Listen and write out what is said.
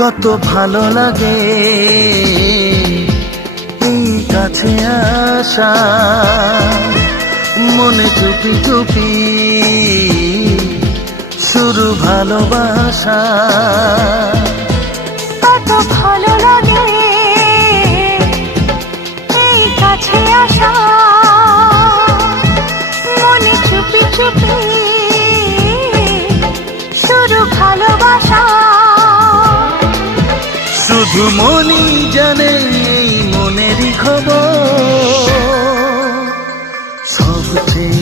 কত ভালো লাগে এই কাছে আসা, মনে চুপি চুপি শুরু ভালোবাসা। কত ভালো লাগে এই কাছে আসা, মনে চুপি চুপি শুরু ভালোবাসা। শুধু মনই জানে এই মনেরই খবর, সবচেয়ে